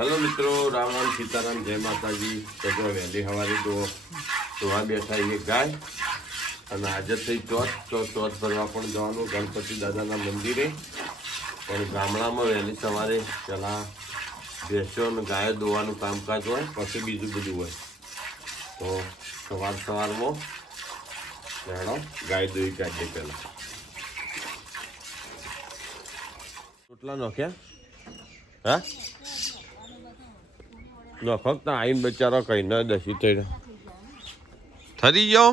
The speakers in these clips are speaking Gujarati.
હેલો મિત્રો, રામ રામ સીતારામ, જય માતાજી. તો વહેલી સવારે તો ધોવા બેઠા એ ગાય. અને આજે થઈ ચોથ, તો ચોથ ભરવા પણ જવાનું ગણપતિ દાદાના મંદિરે. પણ ગામડામાં વહેલી સવારે પહેલાં ભેંસો અને ગાયો દોવાનું કામકાજ હોય, પછી બીજું બધું હોય. તો સવાર સવારમાં વહેલો ગાય દોઈ કાઢીએ પહેલાં. રોટલા નોખ્યા? હા? ન, ફક્ત આઈને બચારો કઈ ન દસી થઈ થરી ગયો?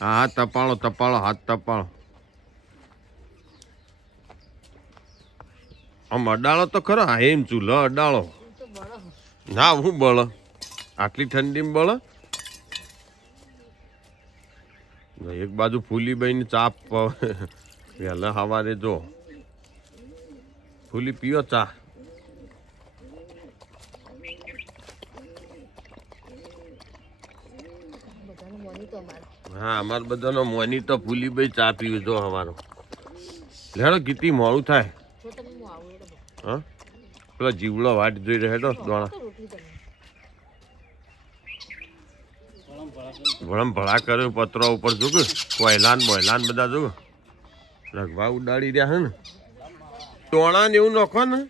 હા તપાળો તપાળો હાથ તપાળો આમ અડાળો તો ખરો, હા, એમ ચૂલો અડાળો. ના, હું બળ? આટલી ઠંડીમાં બળ? એક બાજુ ફૂલી બહીને ચાપ વહેલા સવારે જો. ફૂલી પીઓ ચા બધાનું મોની તો અમારે હા અમાર બધાનો મોની તો ફૂલી ભાઈ ચા પીવી જો અમારો લેડો કીધી મોડું થાય. હું પેલો જીવડો વાટ જોઈ રહેલો દોણા. ભળમ ભળા કર્યો પત્રો ઉપર જો કે કોયલાન બોયલાન બધા જો રગવા ઉડાડી રહ્યા હે ને. ટોણા ને એવું નાખો ને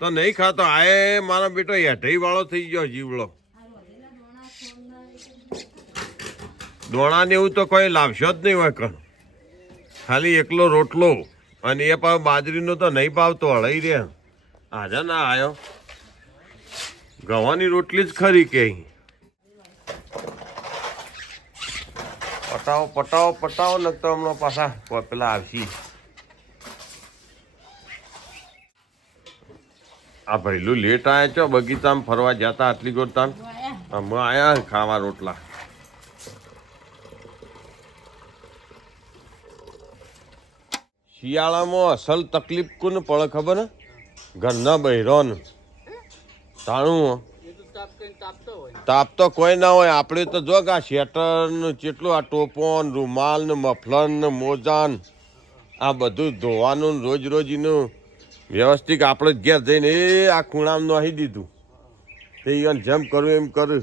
તો નહીં ખાતો. આય મારો બેટો હેઠઈ વાળો થઈ ગયો જીવડો દોણા ને એવું તો કોઈ લાવશો જ નહીં હોય કણ ખાલી એકલો રોટલો અને એ પાવ બાજરીનો તો નહીં પાવતો હળાઈ રે આજે ના આવ્યો ગવાની રોટલી જ ખરી કે પટાવો પટાવો પટાવો ને હમણાં પાછા પેલા આવશી. આ ભૈલું લેટ આવ્યા છો, બગીચામાં ફરવા જતા આટલી ગોરતા અમે આવ્યા ખાવા રોટલા. શિયાળામાં અસલ તકલીફ કોને પડે ખબર? ને ઘરના બહેરોન તાણું તાપ તો કોઈ ના હોય. આપણે તો જો કે આ સ્વેટર ચેટલું, આ ટોપોન રૂમાલ ને મફલર ને મોજાન, આ બધું ધોવાનું રોજ રોજીનું વ્યવસ્થિત આપણે ઘેર જઈને એ આ ખૂણામાં નાહી દીધું. તે જેમ કરું એમ કરું.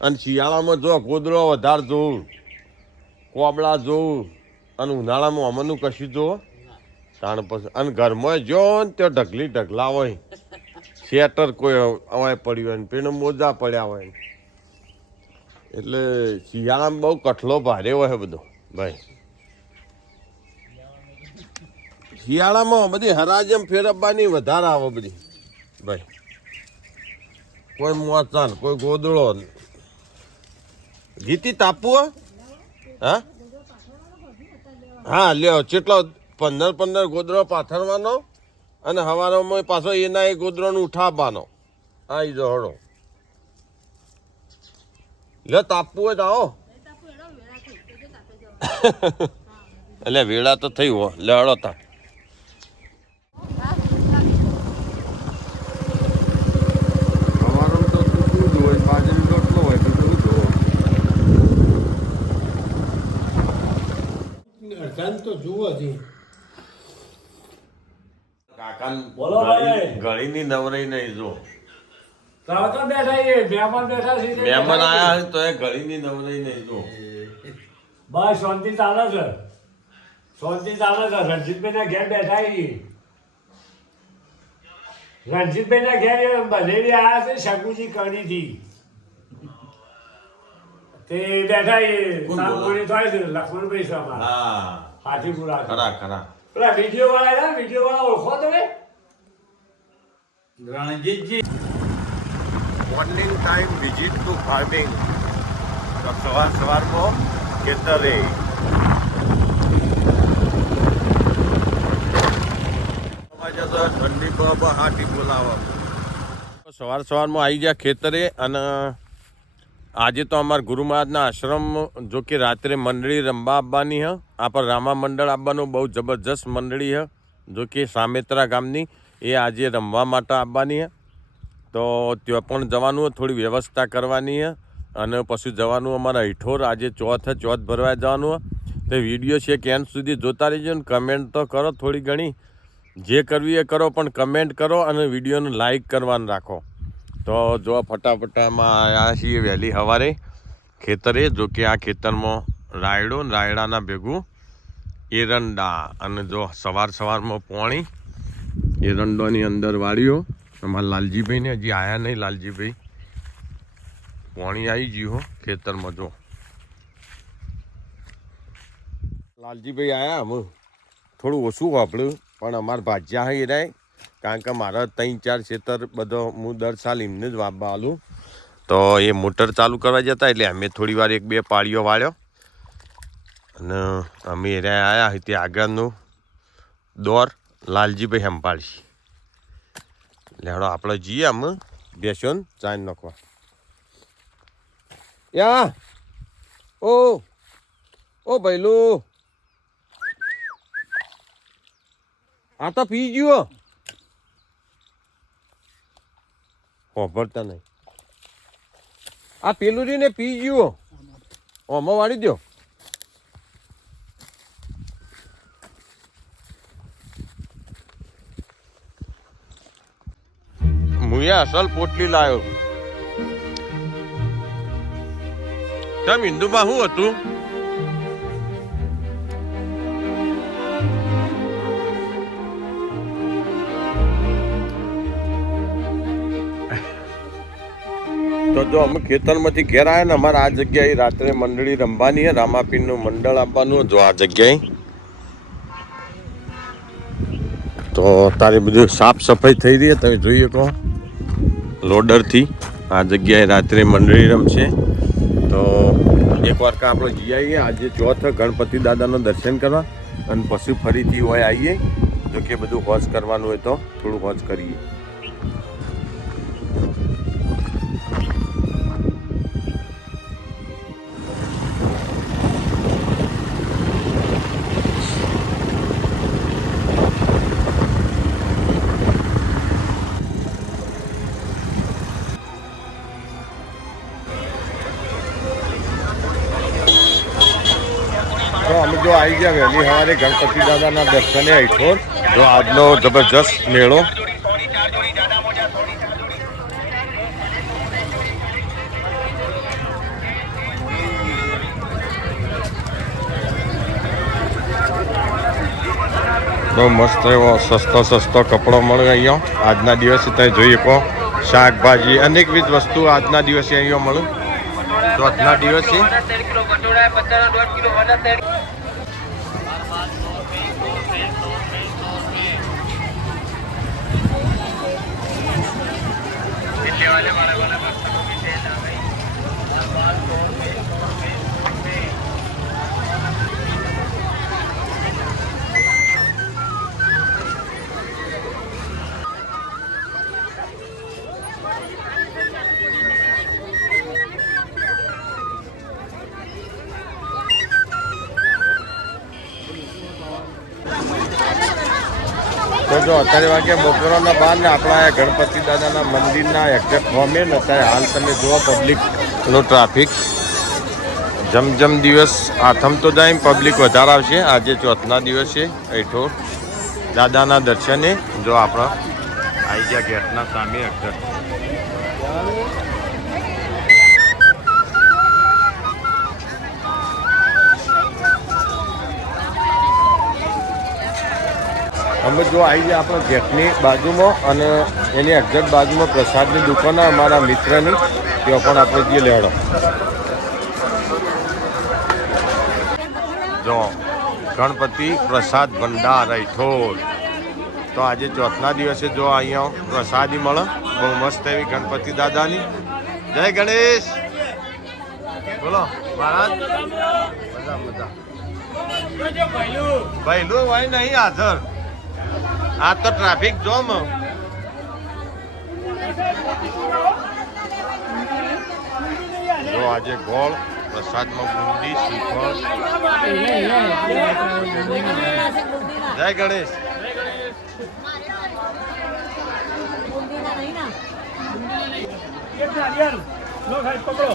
અને શિયાળામાં જો ગોદડો વધારે જોવું, કોબળા જોવું, અને ઉનાળામાં અમરનું કશું જોવો તાણ પછી, અને ઘરમાં જો ને તો ઢગલી ઢગલા હોય. સ્વેટર કોઈ અવાય પડ્યું હોય ને પેલો મોજા પડ્યા હોય. એટલે શિયાળામાં બહુ કઠલો ભારે હોય બધો, ભાઈ. શિયાળામાં બધી હરાજમ ફેરવવાની વધારે આવે બધી, ભાઈ. કોઈ મોચાન, કોઈ ગોદળો ગીતી તાપુ હે? હા? લ્યો કેટલો પંદર પંદર ગોદરો પાથરવાનો અને હવારોમાં પાછો એના એ ગોદડોને ઉઠાવવાનો. હા ઈ જોડો લે તાપવું હોય તો આવો. એટલે વેળા તો થઈ હો. લે હળો તા તો જુઓ છે કાકા બોલો ભાઈ. ગળીની નવરાઈ નહીં જો. કાકા બેઠા છે મહેમાન બેઠા છે મહેમાન આયા છે. તો એ ગળીની નવરાઈ નહીં જો. બસ શાંતિ ચાલે છે. શાંતિ ચાલે છે. રણજીતભાઈ ના ઘેર બેઠા રણજીતભાઈ ના ઘેર એ આયા છે શકુજી હતી તે બેઠા એ સાંભળી થાય છે લક્ષ્મણભાઈ સામા હા. હાથીપુરા ખરા ખરા. પેલા વીડિયો વાળા વીડિયો વાળા ઓળખો તમે? Morning time visit to farming તો સવાર સવારમાં ખેતરે ઠંડી બાબા હાથી બોલાવા સવાર સવારમાં આવી ગયા ખેતરે અને આજે તો અમારા ગુરુ મહારાજના આશ્રમ જો કે રાત્રે મંડળી રંબા આવવાની હ આ પર રામા મંડળ આવવાનું બહુ જબરજસ્ત મંડળી હ જો કે સામેત્રા ગામની એ આજે રમવા માટે આવવાની હ. તો ત્યાં પણ જવાનું થોડી વ્યવસ્થા કરવાની છે અને પછી જવાનું અમારા હિઠોર આજે ચોથ છે, ચોથ ભરવા જવાનું તો વીડિયો છે કે સુધી જોતા રહેજો ને કમેન્ટ તો કરો થોડી ઘણી. જે કરવી એ કરો પણ કમેન્ટ કરો અને વિડીયોને લાઈક કરવાનું રાખો. તો જો ફટાફટામાં આવ્યા છીએ વહેલી સવારે ખેતરે જો કે આ ખેતરમાં રાયડો રાયડાના ભેગું એરંડા અને જો સવાર સવારમાં પોણી એરંડોની અંદર વાળ્યો અમારા લાલજીભાઈને હજી આવ્યા નહીં, લાલજીભાઈ. પાણી આવી ગયું હો ખેતરમાં, જો. લાલજીભાઈ આવ્યા અમે થોડું ઓછું વાપર્યું, પણ અમારા ભાજ્યા હે એરાય કારણ કે મારા ત્રણ ચાર ખેતર બધો હું દર સાલ એમને જ વાપવા આલું. તો એ મોટર ચાલુ કરવા જતા એટલે અમે થોડી વાર એક બે પાળીઓ વાળ્યો. અને અમે એરાય આવ્યા હતી આગળનું દોર. લાલજીભાઈ સંભાળશી લેડો આપણે જઈએ આમ બેસો ને ચાઈન નાખવા. યા! ઓ! ઓ ભૈલું! આ તો પી ગયો હોભરતા નહીં. આ પેલું રહીને પી ગયો ઓમાં વાળી દો મુયા અસલ પોટલી લાયો. કેમ હિન્દુમાં શું હતું? તો જો અમે ખેતરમાંથી ઘેર આવ્યા ને, અમારે આ જગ્યાએ રાત્રે મંડળી રમવાની છે રામાપીરનું મંડળ આપવાનું જો આ જગ્યાએ. તો તારી બધું સાફ સફાઈ થઈ રહી તમે જોઈ શકો લોડરથી. આ જગ્યાએ રાત્રે મંડળી રમશે. તો એક વાર કાં આપણે જઈ આવીએ. આજે ચોથ ગણપતિ દાદાનું દર્શન કરવા. અને પછી ફરીથી હોય આવીએ. જો કે બધું હોજ કરવાનું હોય તો થોડું હોજ કરીએ. ગયા વહેલી સવારે ગણપતિ દાદાના દર્શને હેઠોર જો આજનો જબરજસ્ત મેળો. બહુ મસ્ત એવો સસ્તો સસ્તો કપડો મળે અહીંયા. આજના દિવસે તમે જોઈ શકો શાકભાજી, અનેકવિધ વસ્તુ આજના દિવસે અહીંયા મળે. તો આજના દિવસે તો જો અત્યારે વાગે બપોરના બાર ને આપણા ગણપતિ દાદાના મંદિરના એક્ઝેક્ટ હોમે ને અત્યારે હાલ તમે જુઓ પબ્લિકનો ટ્રાફિક જમ જમ દિવસ આથમ તો જાય પબ્લિક વધારે આવશે. આજે ચોથના દિવસે એઠો દાદાના દર્શને જો આપણા ગયા ગેટના સામે એક્ઝેક્ટ અમે જો આવી જાય આપણા ગેટની બાજુમાં અને એની એક્ઝેક્ટ બાજુમાં પ્રસાદની દુકાન અમારા મિત્રની ત્યાં પણ આપણે જઈએ લેડો જો ગણપતિ પ્રસાદ ભંડાર રૈઠોડ તો આજે ચોથના દિવસે જો અહીંયા પ્રસાદી મળે બહુ મસ્ત એવી ગણપતિ દાદાની. જય ગણેશ! બોલો મહારાજ. મજા મજા. ભાઈલું હોય નહીં હાજર. આ તો ટ્રાફિક જોમ જો આજે ગોળ પ્રસાદમાં બુંદી શ્રીફળ જય ગણેશ. પકડો.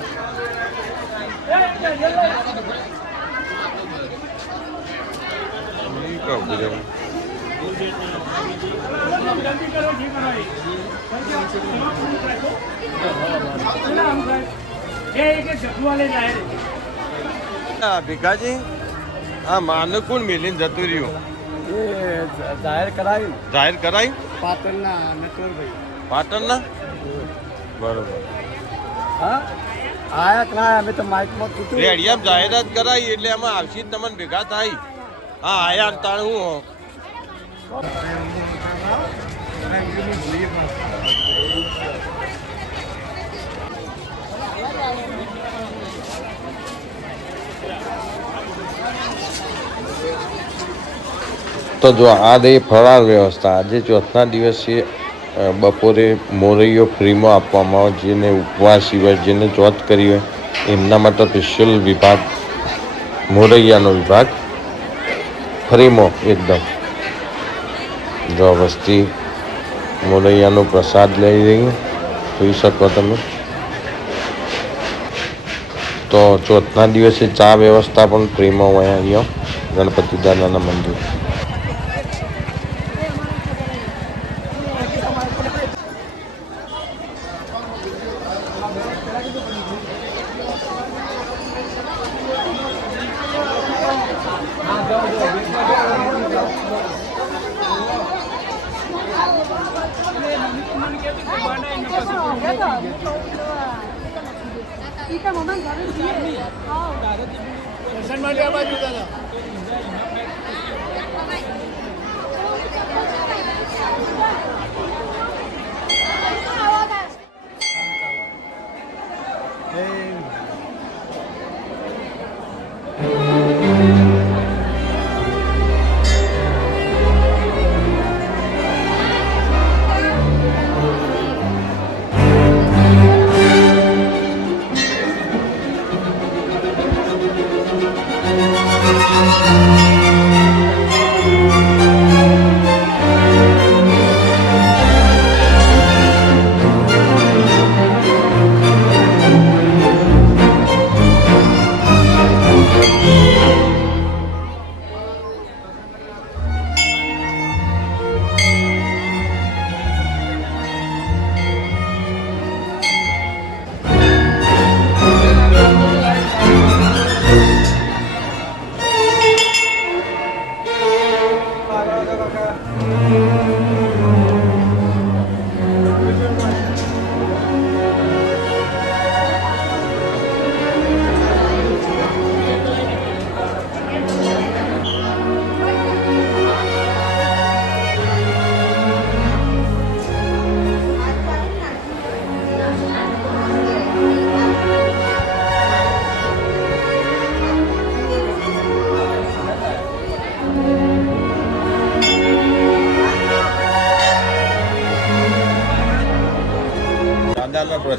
ભીખાજી આ માનું કોણ મેલીને જતું રહ્યું. જાહેર કરાવી? જાહેર કરાવી પાટણના નટવરભાઈ. પાટણના? બરોબર. હા? આયા કરાય અમે તો માઇકમાં કીધું. રેડિયામ જાહેરાત કરાઈ એટલે એમાં આવશે તમને ભેગા થાય. હા આયા ને તાણ હું હો. તો જો આ દે ફરાર વ્યવસ્થા. આજે ચોથના દિવસે બપોરે મોરૈયો ફ્રીમાં આપવામાં આવે જેને ઉપવાસ સિવાય જેને ચોથ કરી હોય, એમના માટે સ્પેશિયલ વિભાગ, મોરૈયાનો વિભાગ ફ્રીમાં એકદમ. જો વસ્તી મોરૈયાનો પ્રસાદ લઈ રહી, જોઈ શકો તમે. તો ચોથના દિવસે ચા વ્યવસ્થા પણ ફ્રીમાં હોય અહીંયા ગણપતિ દાદાના મંદિર. દાદાના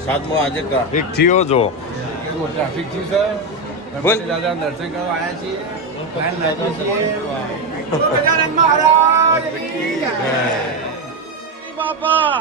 સાતમો આજે ટ્રાફિક થયો જો. ટ્રાફિક થયું સર બોલ. દાદા દર્શન કરવા આવ્યા છીએ. બાપા